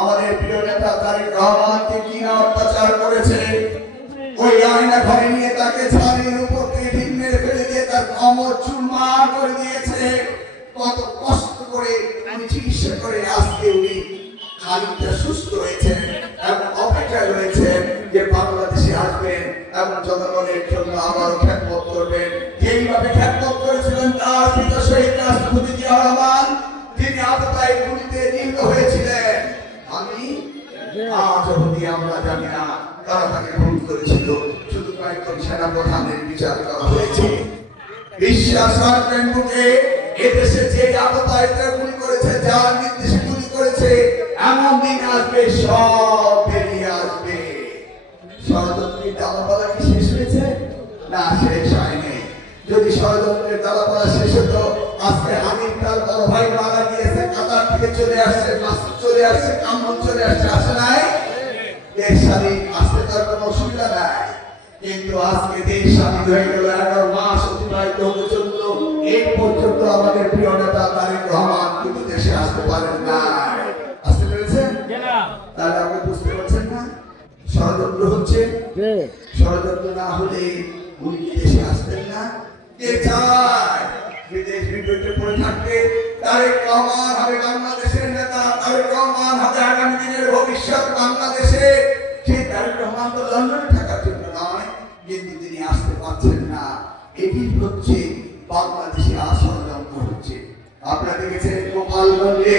আমাদের প্রিয় নেতা তারেক রহমানকে কি না অত্যাচার করেছে। ওই আয়না ঘরে নিয়ে তাকে ছাদের উপর থেকে ঠিক মেরে ফেলে দিয়ে তার কমর চুরমার করে দিয়েছে। কত কষ্ট করে উনি চিকিৎসা করে আজকে উনি খানিকটা সুস্থ হয়েছেন এবং অপেক্ষায় রয়েছেন যে বাংলাদেশে আসবেন এবং জনগণের জন্য আবারও খ্যাতমত করবেন। যেইভাবে খ্যাতমত করেছিলেন তার পিতা শহীদ রাষ্ট্রপতি জিয়া রহমান, যিনি আততায়ী গুলিতে নিহত হয়েছিলেন। আমি আজ অবধি আমরা জানি না তারা তাকে খুন করেছিল, শুধু কয়েকজন সেনাপ্রধানের বিচার করা হয়েছে। বিশ্বাস রাখবেন বুকে এদেশে যে আততায়ীরা গুলি করেছে, যার নির্দেশে গুলি করেছে, এমন দিন আসবে সব বেরিয়ে আসবে। ষড়যন্ত্রের দালাপালা কি শেষ হয়েছে? না, শেষ হয়নি। যদি ষড়যন্ত্রের দালাপালা শেষ হতো, আজকে আমির তার বড় ভাই মারা গিয়েছে, কাতার থেকে চলে আসছে, মাসুদ চলে আসছে, কামরুল চলে আসছে, আসে নাই? দেশ স্বাধীন, আসতে তার কোনো অসুবিধা নাই। কিন্তু আজকে দেশ স্বাধীন হয়ে গেল, 11 মাস অতিবাহিত হতে চলল, এই পর্যন্ত আমাদের প্রিয় নেতা তারেক রহমান কিন্তু দেশে আসতে পারেন না। আসতে পেরেছেন? তাহলে আপনি বুঝতে পারছেন না ষড়যন্ত্র হচ্ছে। ষড়যন্ত্র না হলে উনি দেশে আসতেন না। কে চায় বিদেশ বিদ্রোহে পড়ে থাকতে? তারেক রহমান হবে বাংলাদেশের নেতা, তারেক রহমান হবে আগামী দিনের ভবিষ্যৎ বাংলাদেশে। সেই তারেক রহমান তো লন্ডনে থাকার জন্য নয়, কিন্তু তিনি আসতে পারছেন না। এটি হচ্ছে বাংলাদেশে ষড়যন্ত্র হচ্ছে। আপনারা দেখেছেন গোপালগঞ্জে